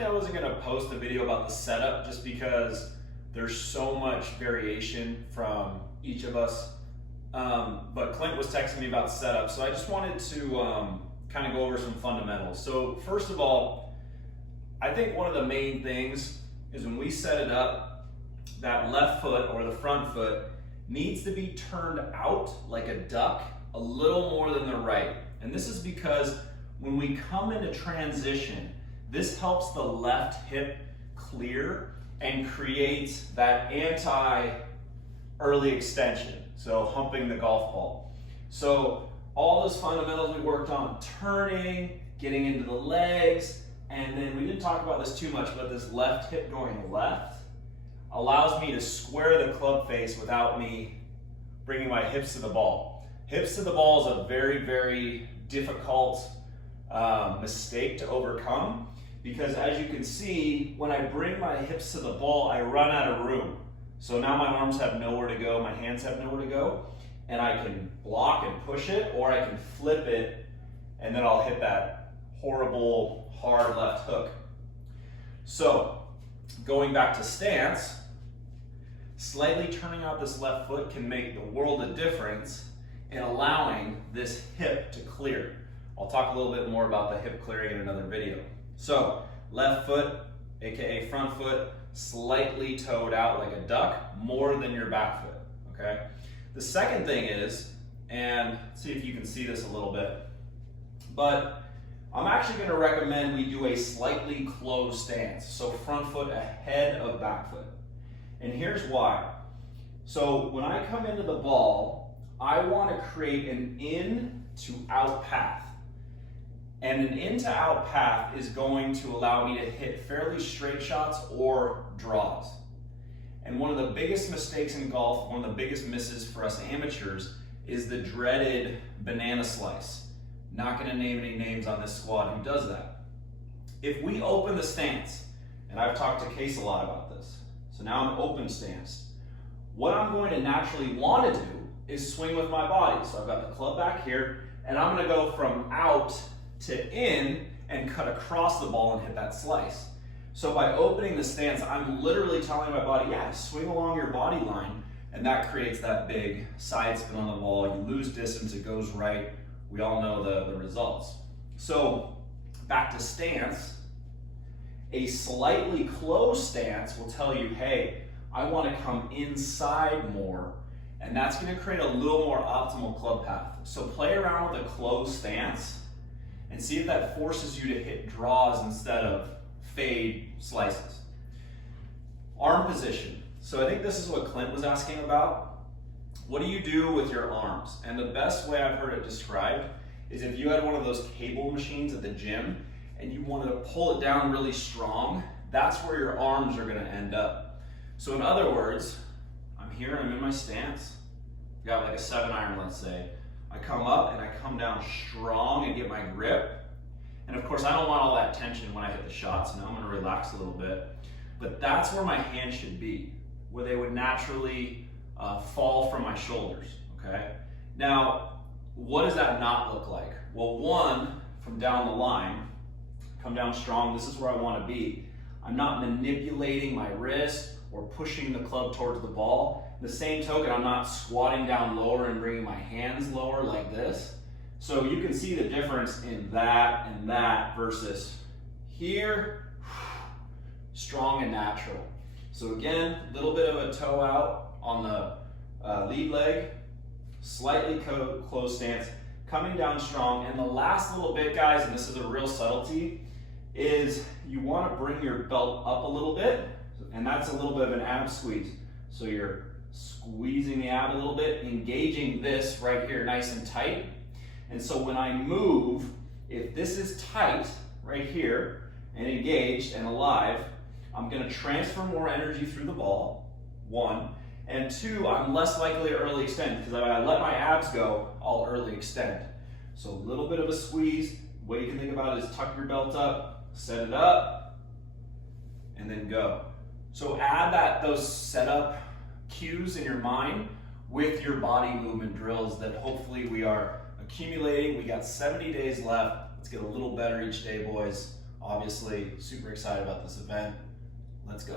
originally I wasn't gonna post a video about the setup just because there's so much variation from each of us. But Clint was texting me about setup, so I just wanted to kind of go over some fundamentals. So first of all, I think one of the main things is when we set it up, that left foot or the front foot needs to be turned out like a duck a little more than the right. And this is because when we come into transition, this helps the left hip clear and creates that anti-early extension, so humping the golf ball. So all those fundamentals we worked on, turning, getting into the legs, and then we didn't talk about this too much, but this left hip going left allows me to square the club face without me bringing my hips to the ball. Hips to the ball is a very, very difficult mistake to overcome, because as you can see, when I bring my hips to the ball, I run out of room. So now my arms have nowhere to go, my hands have nowhere to go, and I can block and push it, or I can flip it, and then I'll hit that horrible, hard left hook. So, going back to stance, slightly turning out this left foot can make the world of difference in allowing this hip to clear. I'll talk a little bit more about the hip clearing in another video. So, left foot, aka front foot, slightly toed out like a duck, more than your back foot, okay? The second thing is, and see if you can see this a little bit, but I'm actually gonna recommend we do a slightly closed stance. So front foot ahead of back foot. And here's why. So when I come into the ball, I wanna create an in to out path. And an in to out path is going to allow me to hit fairly straight shots or draws. And one of the biggest mistakes in golf, one of the biggest misses for us amateurs, is the dreaded banana slice. Not gonna name any names on this squad who does that. If we open the stance, and I've talked to Case a lot about this, so now I'm open stance, what I'm going to naturally wanna do is swing with my body. So I've got the club back here, and I'm gonna go from out to in and cut across the ball and hit that slice. So by opening the stance, I'm literally telling my body, yeah, swing along your body line, and that creates that big side spin on the ball. You lose distance, it goes right. We all know the results. So back to stance, a slightly closed stance will tell you, hey, I want to come inside more, and that's going to create a little more optimal club path. So play around with a closed stance and see if that forces you to hit draws instead of fade slices. Arm position. So I think this is what Clint was asking about. What do you do with your arms? And the best way I've heard it described is if you had one of those cable machines at the gym and you wanted to pull it down really strong, that's where your arms are gonna end up. So in other words, I'm here, I'm in my stance, got like a 7-iron, let's say. I come up and I come down strong and get my grip. And of course, I don't want all that tension when I hit the shot, so now I'm gonna relax a little bit. But that's where my hands should be, where they would naturally fall from my shoulders, okay? Now, what does that not look like? Well, one, from down the line, come down strong, this is where I wanna be. I'm not manipulating my wrist or pushing the club towards the ball. The same token, I'm not squatting down lower and bringing my hands lower like this. So you can see the difference in that and that versus here, strong and natural. So again, a little bit of a toe out on the lead leg, slightly closed stance, coming down strong. And the last little bit, guys, and this is a real subtlety, is you want to bring your belt up a little bit, and that's a little bit of an ab squeeze. So you're squeezing the ab a little bit, engaging this right here nice and tight. And so when I move, if this is tight right here and engaged and alive, I'm going to transfer more energy through the ball, one, and two, I'm less likely to early extend because if I let my abs go, I'll early extend. So a little bit of a squeeze. The way you can think about it is tuck your belt up, set it up, and then go. So add those setup cues in your mind with your body movement drills that hopefully we are accumulating. We got 70 days left. Let's get a little better each day, boys. Obviously, super excited about this event. Let's go.